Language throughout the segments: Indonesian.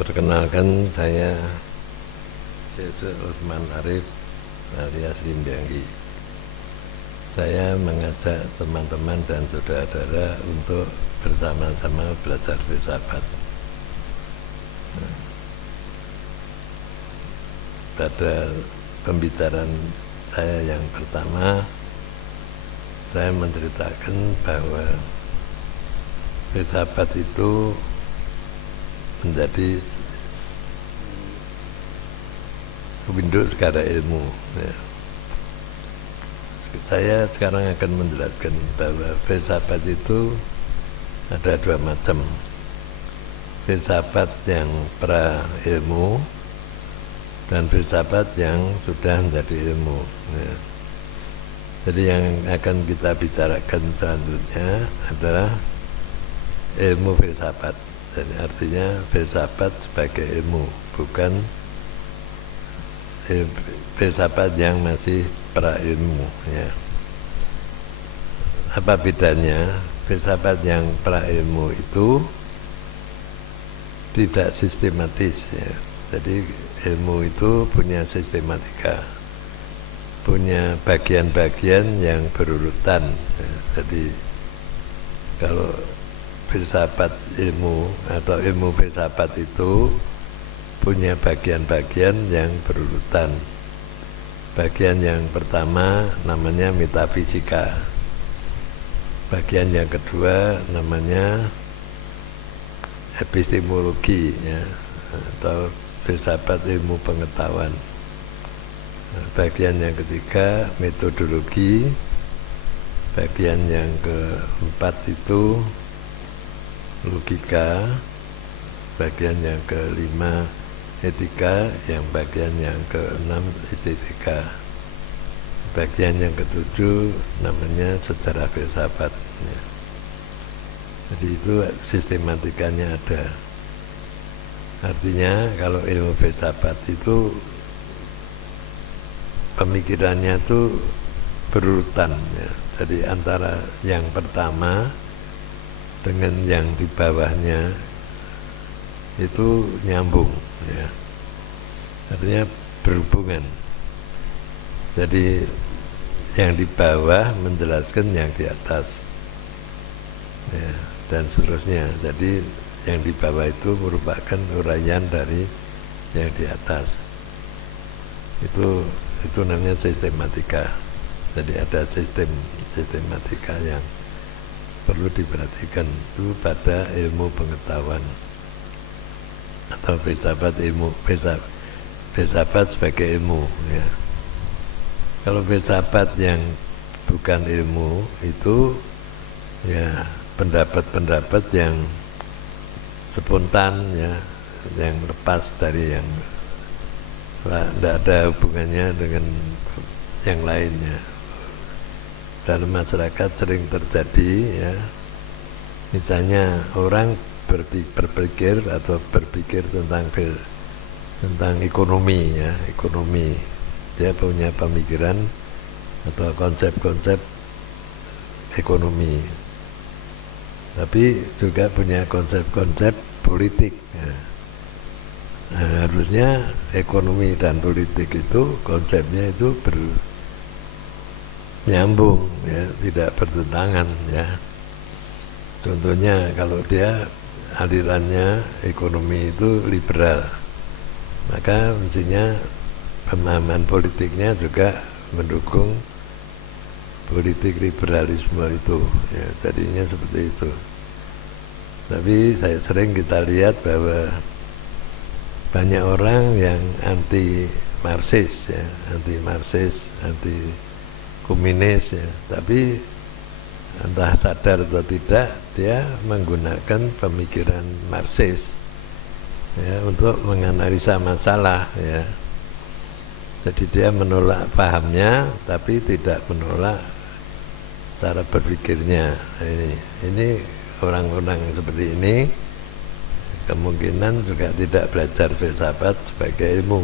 Perkenalkan, saya Syekh Utsman Arif alias Limbianggi. Saya mengajak teman-teman dan saudara-saudara untuk bersama-sama belajar filsafat. Pada pembicaraan saya yang pertama, saya menceritakan bahwa filsafat itu menjadi induk segala ilmu. Saya sekarang akan menjelaskan bahwa filsafat itu ada dua macam. Filsafat yang pra ilmu dan filsafat yang sudah menjadi ilmu. Jadi yang akan kita bicarakan selanjutnya adalah ilmu filsafat. Jadi artinya filsafat sebagai ilmu, bukan filsafat yang masih pra ilmu. Apa bedanya? Filsafat yang pra ilmu itu tidak sistematis. Jadi ilmu itu punya sistematika, punya bagian-bagian yang berurutan. Jadi kalau filsafat ilmu atau ilmu filsafat itu punya bagian-bagian yang berurutan. Bagian yang pertama namanya metafisika. Bagian yang kedua namanya epistemologi, atau filsafat ilmu pengetahuan. Bagian yang ketiga metodologi. Bagian yang keempat itu logika. Bagian yang kelima etika, yang bagian yang keenam estetika. Bagian yang ketujuh namanya sejarah filsafat. Jadi itu sistematikanya ada. Artinya kalau ilmu filsafat itu pemikirannya itu berurutan. Jadi antara yang pertama dengan yang di bawahnya itu nyambung, artinya berhubungan. Jadi yang di bawah menjelaskan yang di atas, dan seterusnya. Jadi yang di bawah itu merupakan uraian dari yang di atas. Itu namanya sistematika. Jadi ada sistematika yang perlu diperhatikan itu pada ilmu pengetahuan atau filsafat ilmu, filsafat sebagai ilmu. Kalau filsafat yang bukan ilmu itu pendapat-pendapat yang spontan, yang lepas dari yang tidak ada hubungannya dengan yang lainnya. Dalam masyarakat sering terjadi, misalnya orang berpikir tentang ekonomi, ekonomi. Dia punya pemikiran atau konsep-konsep ekonomi, tapi juga punya konsep-konsep politik. Harusnya ekonomi dan politik itu konsepnya itu nyambung, tidak bertentangan. Contohnya kalau dia alirannya ekonomi itu liberal, maka mestinya pemahaman politiknya juga mendukung politik liberalisme itu. Jadinya seperti itu. Tapi sering kita lihat bahwa banyak orang yang anti Marxis, anti komunis, tapi entah sadar atau tidak dia menggunakan pemikiran Marxis untuk menganalisa masalah. Jadi dia menolak pahamnya tapi tidak menolak cara berpikirnya. Ini orang-orang seperti ini kemungkinan juga tidak belajar filsafat sebagai ilmu.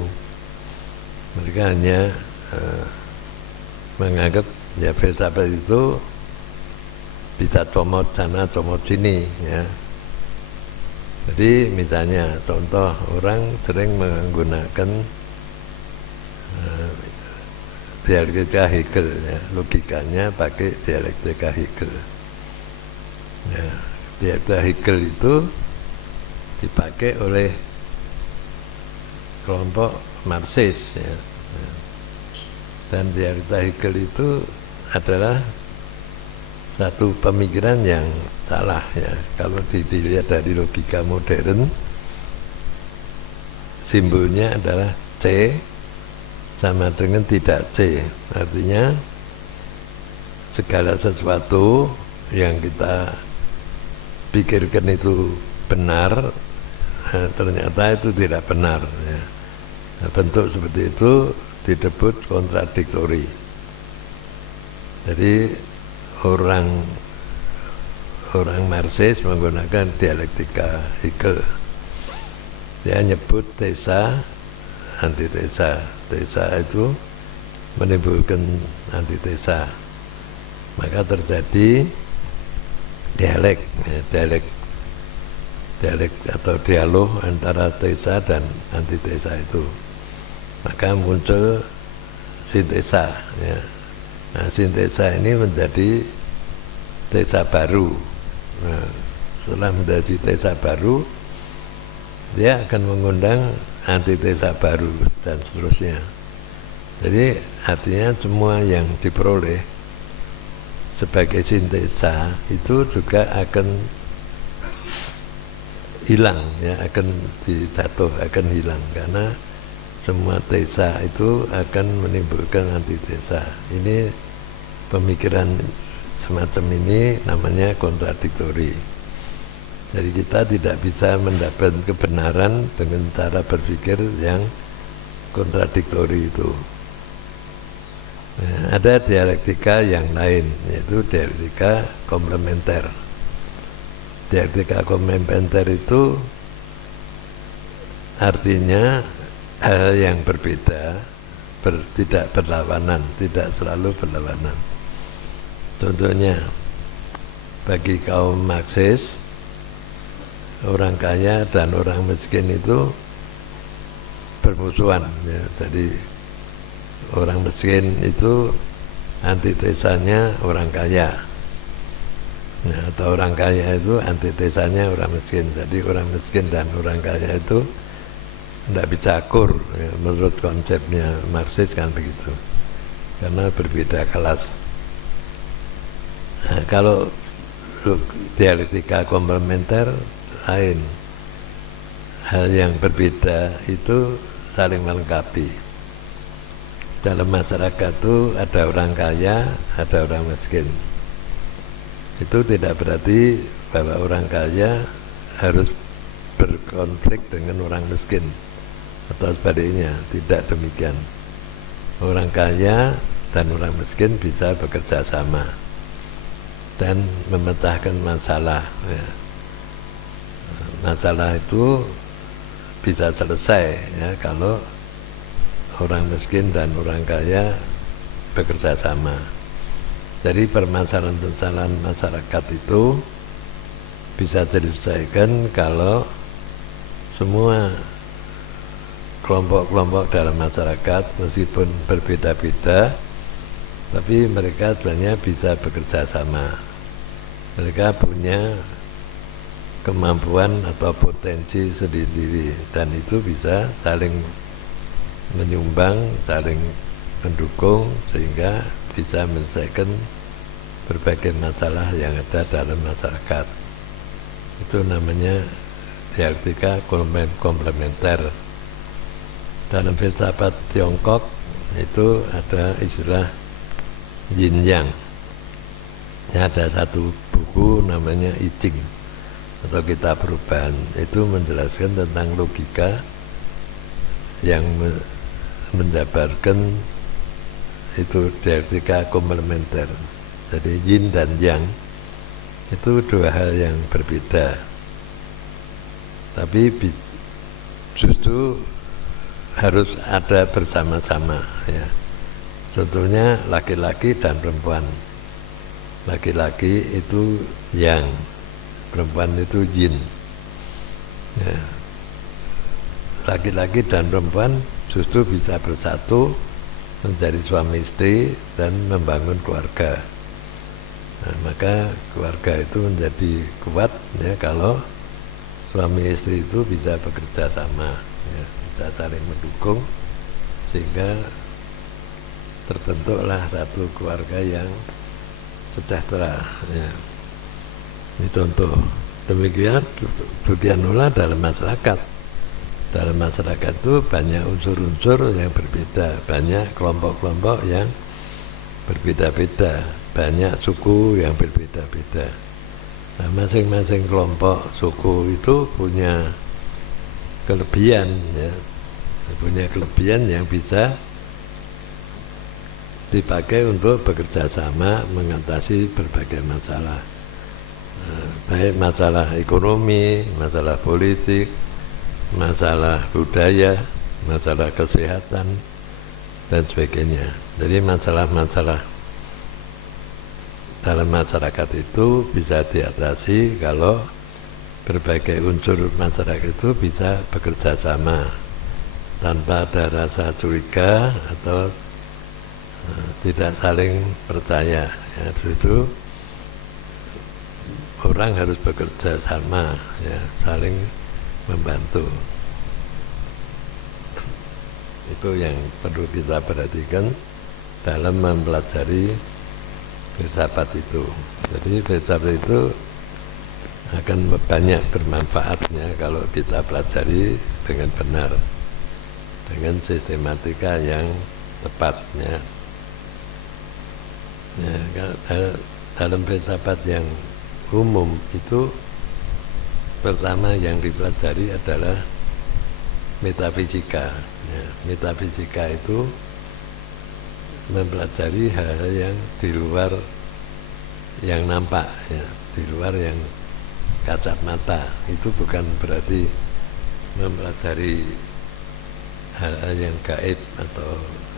Mereka hanya menganggap filsafat itu bisa comot sana comot sini, Jadi misalnya contoh orang sering menggunakan dialektika Hegel, ya, logikanya pakai dialektika Hegel. Ya, dialektika Hegel itu dipakai oleh kelompok Marxis, ya. Dan dialektika Hegel itu adalah satu pemikiran yang salah, ya. Kalau dilihat dari logika modern, simbolnya adalah C sama dengan tidak C, artinya segala sesuatu yang kita pikirkan itu benar, ternyata itu tidak benar, ya. Nah, bentuk seperti itu disebut kontradiktori. Jadi orang Marxis menggunakan dialektika Hegel. Dia nyebut tesa, antitesa. Tesa itu menimbulkan antitesa. Maka terjadi dialek, ya, dialek atau dialog antara tesa dan antitesa itu. Maka muncul sintesa, ya. Nah, sintesa ini menjadi tesa baru. Nah, setelah menjadi tesa baru, dia akan mengundang antitesa baru dan seterusnya. Jadi artinya semua yang diperoleh sebagai sintesa itu juga akan hilang, ya, akan dijatuh, akan hilang, karena semua tesa itu akan menimbulkan antitesa. Ini pemikiran semacam ini namanya kontradiktori. Jadi kita tidak bisa mendapat kebenaran dengan cara berpikir yang kontradiktori itu. Nah, ada dialektika yang lain, yaitu dialektika komplementer. Dialektika komplementer itu artinya hal yang berbeda, tidak berlawanan, tidak selalu berlawanan. Contohnya, bagi kaum Marxis, orang kaya dan orang miskin itu bermusuhan, ya. Jadi orang miskin itu antitesanya orang kaya, nah, atau orang kaya itu antitesanya orang miskin. Jadi orang miskin dan orang kaya itu tidak bisa akur, ya, menurut konsepnya Marxis kan begitu, karena berbeda kelas. Nah, kalau dialektika komplementer lain, hal yang berbeda itu saling melengkapi. Dalam masyarakat itu ada orang kaya, ada orang miskin. Itu tidak berarti bahwa orang kaya harus berkonflik dengan orang miskin, atau sebaliknya, tidak demikian. Orang kaya dan orang miskin bisa bekerja sama dan memecahkan masalah, ya. Masalah itu bisa selesai, ya, kalau orang miskin dan orang kaya bekerja sama. Jadi permasalahan-permasalahan masyarakat itu bisa diselesaikan kalau semua kelompok-kelompok dalam masyarakat meskipun berbeda-beda, tapi mereka sebenarnya bisa bekerja sama. Mereka punya kemampuan atau potensi sendiri, dan itu bisa saling menyumbang, saling mendukung, sehingga bisa menyelesaikan berbagai masalah yang ada dalam masyarakat. Itu namanya dialektika komplementer. Dalam filsafat Tiongkok itu ada istilah yin yang. Ada satu buku namanya I Ching atau Kitab Perubahan, itu menjelaskan tentang logika yang menjabarkan itu dialektika komplementer. Jadi yin dan yang itu dua hal yang berbeda, tapi justru harus ada bersama-sama, ya. Contohnya laki-laki dan perempuan. Laki-laki itu yang, perempuan itu yin. Ya, laki-laki dan perempuan justru bisa bersatu menjadi suami istri dan membangun keluarga. Nah, maka keluarga itu menjadi kuat ya kalau suami istri itu bisa bekerja sama, ya, bisa saling mendukung sehingga terbentuklah satu keluarga yang sejahtera. Ya. Ini contoh. Demikian pula dalam masyarakat. Dalam masyarakat itu banyak unsur-unsur yang berbeda, banyak kelompok-kelompok yang berbeda-beda, banyak suku yang berbeda-beda. Nah, masing-masing kelompok suku itu punya kelebihan, ya, punya kelebihan yang bisa dipakai untuk bekerja sama mengatasi berbagai masalah. Baik masalah ekonomi, masalah politik, masalah budaya, masalah kesehatan, dan sebagainya. Jadi masalah-masalah dalam masyarakat itu bisa diatasi kalau berbagai unsur masyarakat itu bisa bekerja sama tanpa ada rasa curiga atau tidak saling percaya. Ya, justru orang harus bekerja sama, ya, saling membantu. Itu yang perlu kita perhatikan dalam mempelajari filsafat itu. Jadi filsafat itu akan banyak bermanfaatnya kalau kita pelajari dengan benar, dengan sistematika yang tepatnya. Ya, dalam filsafat yang umum itu pertama yang dipelajari adalah metafisika. Ya, metafisika itu mempelajari hal-hal yang di luar yang nampak, ya, di luar yang kasat mata. Itu bukan berarti mempelajari hal-hal yang gaib atau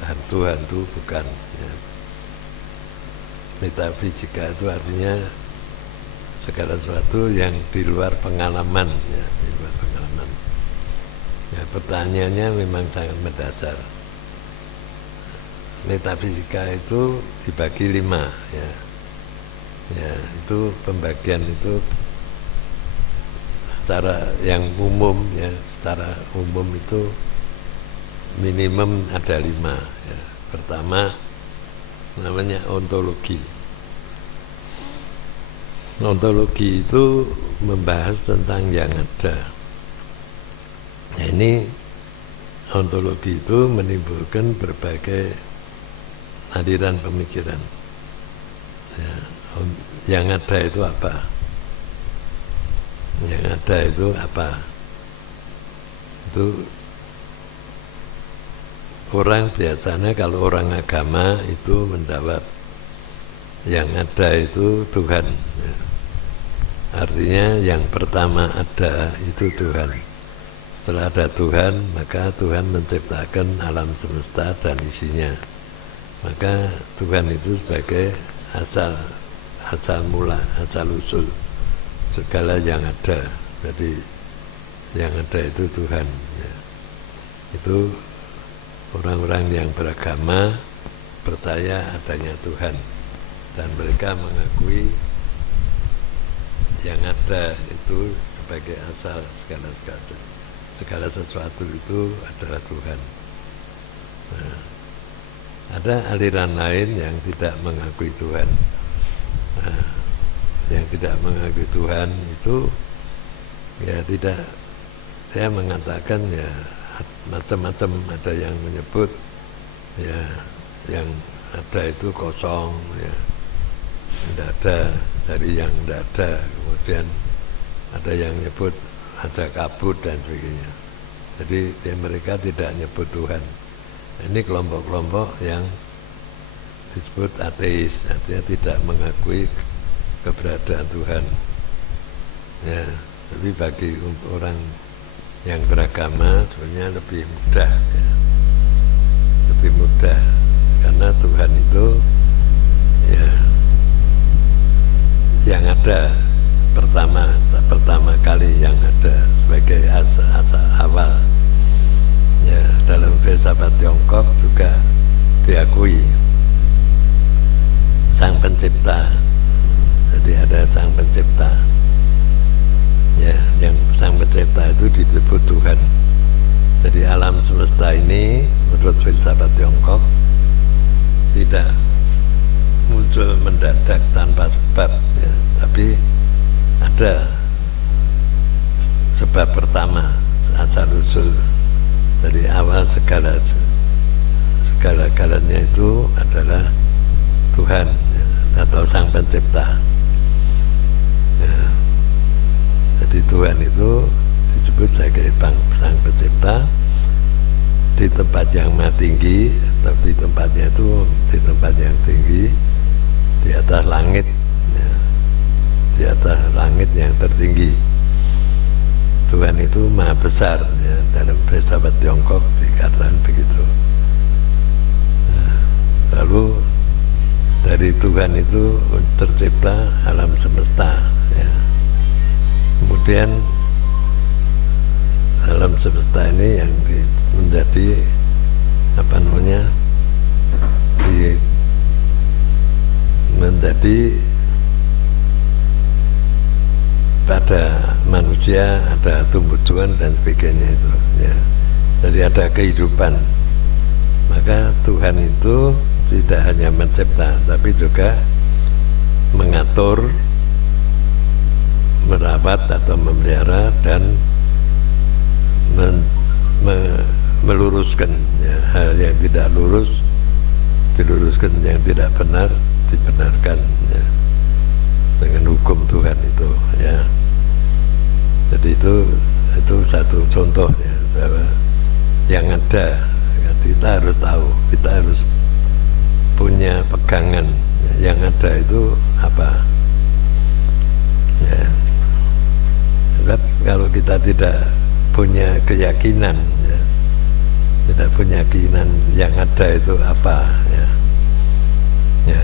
hantu-hantu, bukan. Ya. Metafisika itu artinya segala sesuatu yang di luar pengalaman, ya, di luar pengalaman. Ya, pertanyaannya memang sangat mendasar. Metafisika itu dibagi 5, ya. Ya, itu pembagian itu secara yang umum, ya, secara umum itu minimum ada 5. Ya. Pertama namanya ontologi. Ontologi itu membahas tentang yang ada. Nah, ini ontologi itu menimbulkan berbagai aliran pemikiran. Ya, yang ada itu apa? Yang ada itu apa? Itu orang biasanya kalau orang agama itu menjawab yang ada itu Tuhan. Ya. Artinya yang pertama ada itu Tuhan. Setelah ada Tuhan, maka Tuhan menciptakan alam semesta dan isinya. Maka Tuhan itu sebagai asal mula, asal usul segala yang ada. Jadi yang ada itu Tuhan. Ya. Itu orang-orang yang beragama percaya adanya Tuhan dan mereka mengakui yang ada itu sebagai asal segala sesuatu itu adalah Tuhan. Nah, ada aliran lain yang tidak mengakui Tuhan. Nah, yang tidak mengakui Tuhan itu ya tidak, saya mengatakan ya macam-macam. Ada yang menyebut ya yang ada itu kosong, ya, tidak ada dari yang tidak ada. Kemudian ada yang menyebut ada kabut dan sebagainya. Jadi mereka tidak menyebut Tuhan. Ini kelompok-kelompok yang disebut ateis, artinya tidak mengakui keberadaan Tuhan. Ya, tapi bagi orang yang beragama sebenarnya lebih mudah, ya. Lebih mudah karena Tuhan itu ya yang ada pertama kali yang ada. sebagai asal awal. Ya, dalam filsafat Tiongkok juga diakui sang pencipta. Jadi ada sang pencipta. Ya, yang sang pencipta itu disebut Tuhan. Jadi alam semesta ini menurut filsafat Tiongkok tidak muncul mendadak tanpa sebab, ya, tapi ada sebab pertama, asal usul. Jadi awal segala-galanya itu adalah Tuhan, ya, atau sang pencipta. Ya. Jadi Tuhan itu disebut sebagai sang pencipta di tempat yang maha tinggi, atau di tempatnya itu di tempat yang tinggi, di atas langit, ya, di atas langit yang tertinggi. Tuhan itu maha besar, ya, dalam filsafat Tiongkok dikatakan begitu. Nah, lalu dari Tuhan itu tercipta alam semesta, ya. Kemudian alam semesta ini yang menjadi apa namanya, menjadi pada manusia ada tumbuhan dan sebagainya itu, ya. Jadi ada kehidupan. Maka Tuhan itu tidak hanya mencipta, tapi juga mengatur, merawat atau memelihara dan meluruskan, ya, hal yang tidak lurus diluruskan, yang tidak benar dibenarkan, ya, dengan hukum Tuhan itu, ya. Jadi itu satu contoh, ya, yang ada, ya, kita harus tahu, kita harus punya pegangan, ya, yang ada itu apa, ya. Sebab kalau kita tidak punya keyakinan, ya, tidak punya keyakinan yang ada itu apa, ya, ya.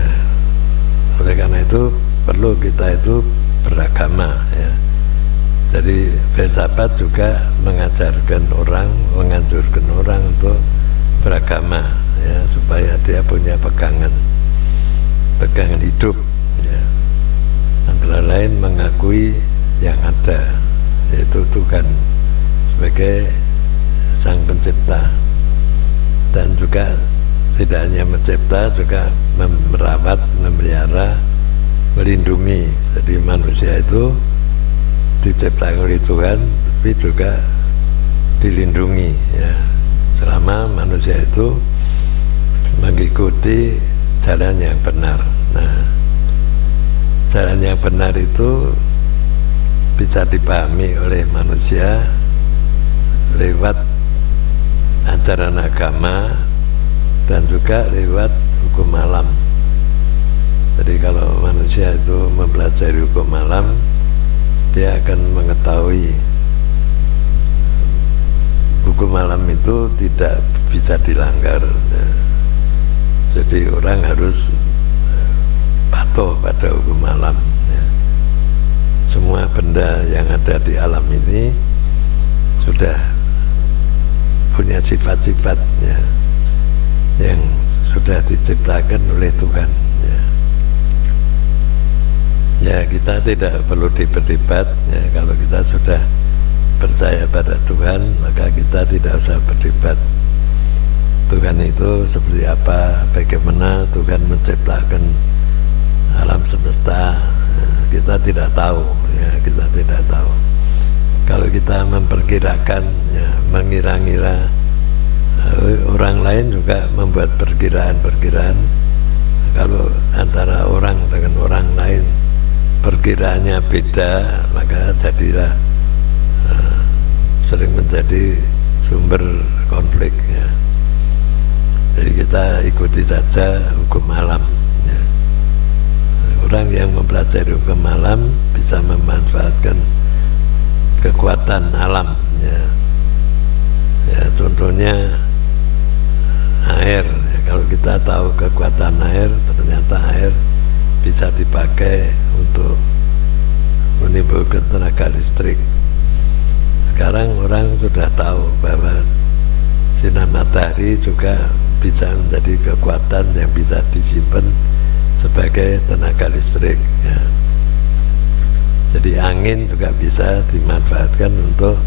Oleh karena itu perlu kita itu beragama, ya. Jadi filsafat juga mengajarkan orang, menganjurkan orang untuk beragama, ya, supaya dia punya pegangan hidup, ya. Antara lain mengakui yang ada, yaitu Tuhan sebagai sang pencipta, dan juga tidak hanya mencipta, juga merawat, memelihara, melindungi. Jadi manusia itu diciptakan oleh Tuhan, tapi juga dilindungi, ya, selama manusia itu mengikuti jalan yang benar. Nah, jalan yang benar itu bisa dipahami oleh manusia lewat ajaran agama dan juga lewat hukum alam. Jadi kalau manusia itu mempelajari hukum alam, dia akan mengetahui hukum alam itu tidak bisa dilanggar, ya. Jadi orang harus patuh pada hukum alam, ya. Semua benda yang ada di alam ini sudah punya sifat-sifat, ya, yang sudah diciptakan oleh Tuhan, ya. Ya, kita tidak perlu berdebat, ya. Kalau kita sudah percaya pada Tuhan, maka kita tidak usah berdebat. Tuhan itu seperti apa, bagaimana Tuhan menciptakan alam semesta, ya, kita tidak tahu, ya, kita tidak tahu. Kalau kita memperkirakan, ya, mengira-ngira, orang lain juga membuat perkiraan-perkiraan. Kalau antara orang dengan orang lain perkiraannya beda, maka jadilah sering menjadi sumber konflik, ya. Jadi kita ikuti saja hukum alam, ya. Orang yang mempelajari hukum alam bisa memanfaatkan kekuatan alam, ya. Ya, contohnya air, ya. Kalau kita tahu kekuatan air, ternyata air bisa dipakai untuk menimbulkan tenaga listrik. sekarang orang sudah tahu bahwa sinar matahari juga bisa menjadi kekuatan yang bisa disimpan sebagai tenaga listrik ya. Jadi angin juga bisa dimanfaatkan untuk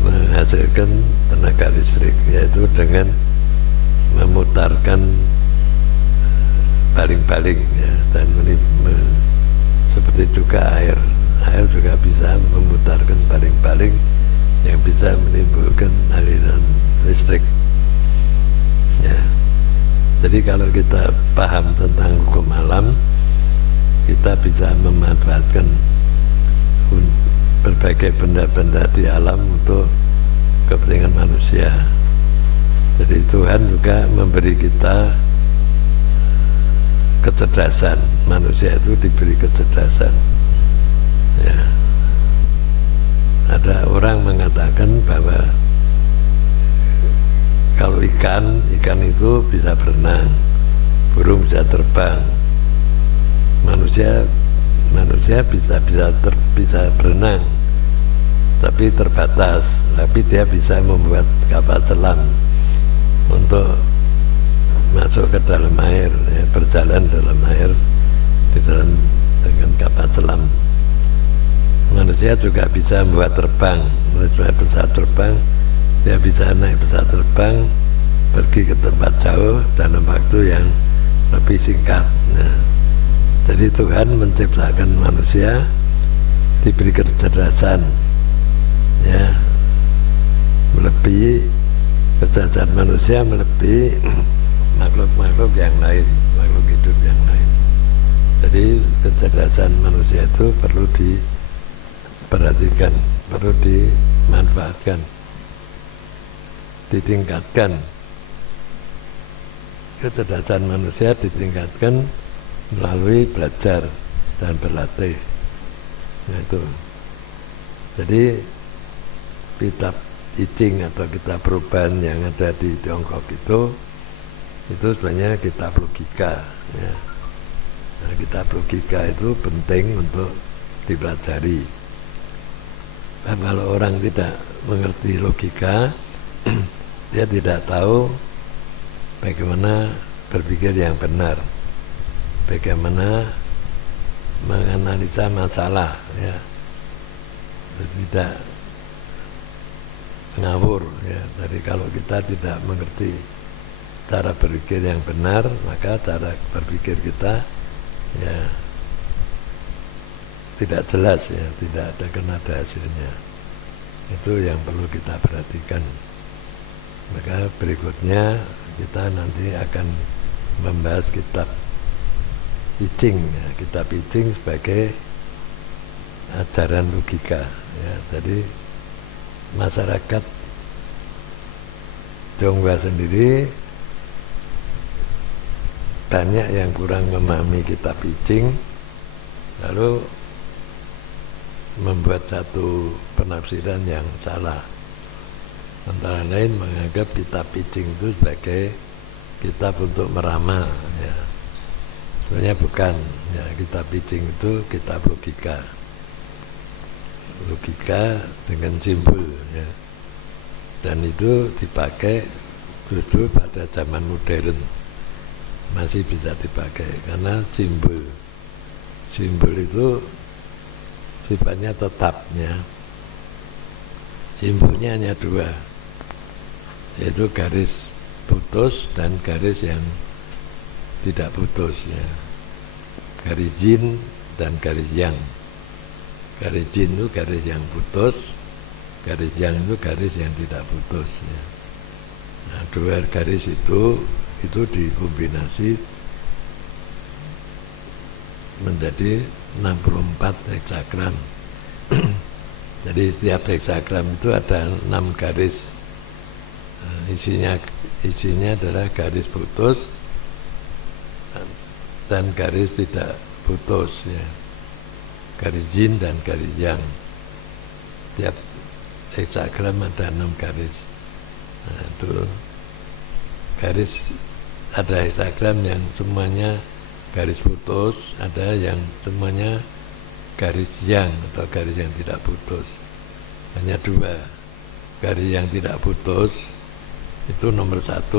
menghasilkan tenaga listrik, yaitu dengan memutarkan baling-baling ya, dan seperti juga air juga bisa memutarkan baling-baling yang bisa menimbulkan aliran listrik ya. Jadi kalau kita paham tentang hukum alam, kita bisa memanfaatkan berbagai benda-benda di alam untuk kepentingan manusia. Jadi Tuhan juga memberi kita kecerdasan, manusia itu diberi kecerdasan ya. Ada orang mengatakan bahwa kalau ikan itu bisa berenang, burung bisa terbang, manusia bisa berenang, tapi terbatas, tapi dia bisa membuat kapal selam untuk masuk ke dalam air ya, berjalan dalam air dengan kapal selam. Manusia juga bisa membuat terbang, membuat pesawat terbang. Dia bisa naik pesawat terbang pergi ke tempat jauh dalam waktu yang lebih singkat. Nah, jadi Tuhan menciptakan manusia diberi kecerdasan ya, melebihi kecerdasan manusia, melebihi makhluk-makhluk yang lain, makhluk hidup yang lain. Jadi kecerdasan manusia itu perlu diperhatikan, perlu dimanfaatkan, ditingkatkan. Kecerdasan manusia ditingkatkan melalui belajar dan berlatih. Nah itu. Jadi kitab I Ching atau kitab perubahan yang ada di Tiongkok itu sebenarnya kitab logika ya. Nah, kitab logika itu penting untuk dipelajari. Nah, kalau orang tidak mengerti logika, dia tidak tahu bagaimana berpikir yang benar, bagaimana menganalisa masalah ya, tidak ngawur ya. Jadi kalau kita tidak mengerti cara berpikir yang benar, maka cara berpikir kita ya tidak jelas ya, tidak ada nada hasilnya. Itu yang perlu kita perhatikan. Maka berikutnya kita nanti akan membahas kitab I Ching ya, kitab I Ching sebagai ajaran logika ya. Jadi masyarakat Tionghoa sendiri banyak yang kurang memahami kitab I Ching, lalu membuat satu penafsiran yang salah. Antara lain menganggap kitab I Ching itu sebagai kitab untuk meramal ya. Sebenarnya bukan ya, kitab I Ching itu kitab logika dengan simbol ya. Dan itu dipakai justru pada zaman modern, masih bisa dipakai karena simbol itu sifatnya tetap ya. Simbolnya hanya dua, yaitu garis putus dan garis yang tidak putus ya. Garis yin dan garis yang. Garis yin itu garis yang putus, garis yang itu garis yang tidak putus ya. Nah, dua garis itu dikombinasi menjadi 64 heksagram. Jadi setiap heksagram itu ada 6 garis. Nah, isinya adalah garis putus dan garis tidak putus ya. Garis yin dan garis yang. Tiap heksagram ada 6 garis. Nah, itu garis, ada heksagram yang semuanya garis putus, ada yang semuanya garis yang atau garis yang tidak putus. hanya dua. Garis yang tidak putus itu nomor 1,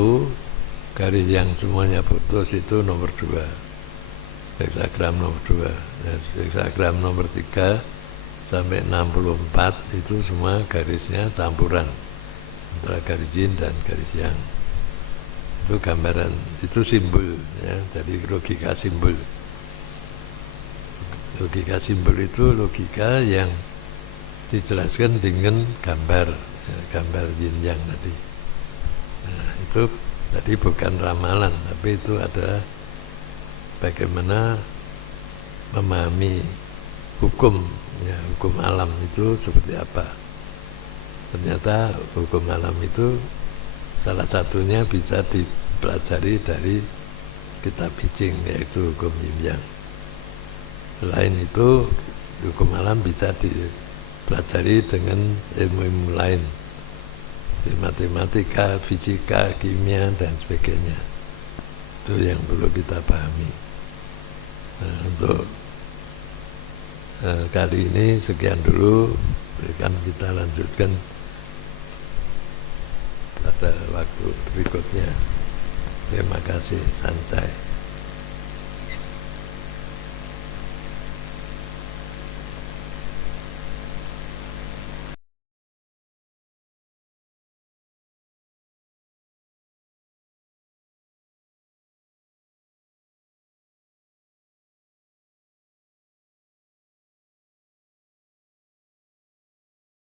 garis yang semuanya putus itu nomor 2, heksagram nomor 2. Heksagram nomor 3 sampai 64 itu semua garisnya campuran antara garis yin dan garis yang. Itu gambaran, itu simbol ya, jadi logika simbol. Logika simbol itu logika yang dijelaskan dengan gambar, ya, gambar yin yang tadi. Nah, itu tadi bukan ramalan, tapi itu ada bagaimana memahami hukum, ya, hukum alam itu seperti apa. Ternyata hukum alam itu salah satunya bisa dipelajari dari kitab I Ching, yaitu hukum yin yang. Selain itu, hukum alam bisa dipelajari dengan ilmu-ilmu lain, di matematika, fisika, kimia, dan sebagainya. Itu yang perlu kita pahami. Nah, untuk kali ini sekian dulu, akan kita lanjutkan pada waktu berikutnya. Terima kasih, santai.